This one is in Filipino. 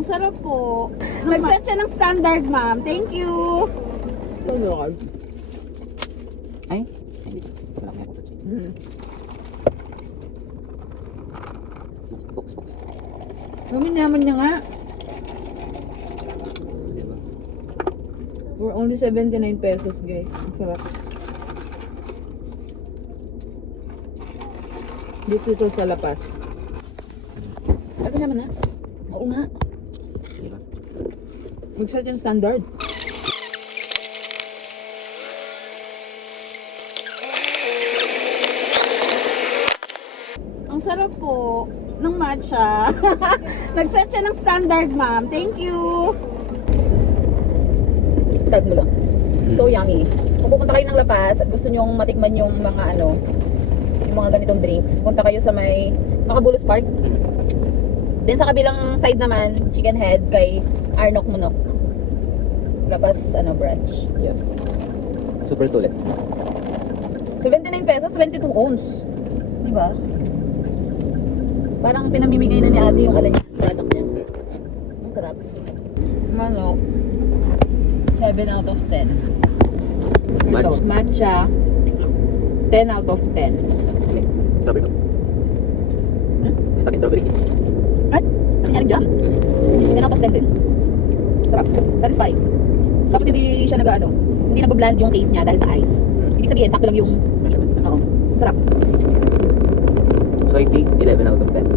Ang sarap po. Nag-set siya ng standard, ma'am. Thank you. Ay, hindi. Wala kaya ko. Focus, focus. Naman niya nga. Diba? For only 79 pesos, guys. Ang sarap. Dito ito sa Lapas. Sabi naman na. Oo nga. Diba? Mag-set yung standard. Ang sarap po ng matcha. Nag-set siya ng standard, ma'am. Thank you. Tag mo lang. So yummy. Kung pupunta kayo ng La Paz at gusto nyong matikman yung mga yung mga ganitong drinks, punta kayo sa may Macabulos Park. Then sa kabilang side naman, Chicken Head kay Arnok Munok. La Paz branch. Yes. Super sulit. 79 pesos, 22 ounce. Di ba? Parang pinamimigay na ni ate yung product niya. Ang sarap. Manok. 7 out of 10. Ito, Match. matcha. 10 out of 10. Strawberry ko. Stuck in strawberry. Right? Ang nangyari dyan? 10 out of 10 din. Sarap. Satisfying. Tapos hindi siya hindi nag-bland yung taste niya dahil sa ice. Ibig sabihin, sakto lang yung Measurements na. sarap. So I think 11 out of 10.